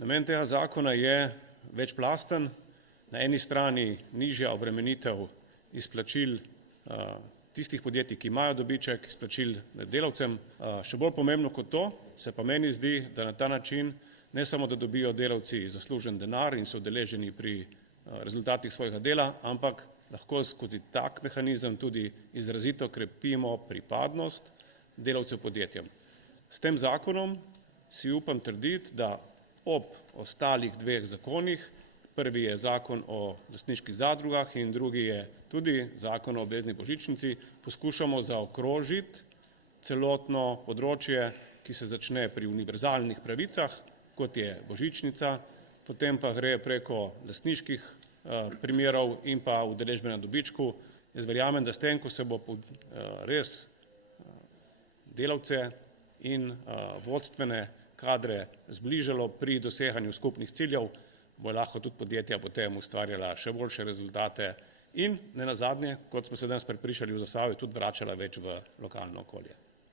Namen tega zakona je večplasten. Na eni strani nižja obremenitev izplačil tistih podjetij, ki imajo dobiček, izplačil delavcem. Še bolj pomembno kot to se pa meni zdi, da na ta način ne samo, da dobijo delavci zaslužen denar in so udeleženi pri rezultatih svojega dela, ampak lahko skozi tak mehanizem tudi izrazito krepimo pripadnost delavcev podjetjem. S tem zakonom si upam trditi, da ob ostalih dveh zakonih, prvi je zakon o lastniških zadrugah in drugi je tudi zakon o obvezni božičnici, poskušamo zaokrožiti celotno področje, ki se začne pri univerzalnih pravicah, kot je božičnica, potem pa gre preko lastniških primerov in pa udeležbe na dobičku. Jaz verjamem, da s tem, ko se bo res delavce in vodstvene kadre zbližalo pri doseganju skupnih ciljev, bo lahko tudi podjetja potem ustvarjala še boljše rezultate in nenazadnje, kot smo se danes prepričali v Zasavju, tudi vračala več v lokalno okolje.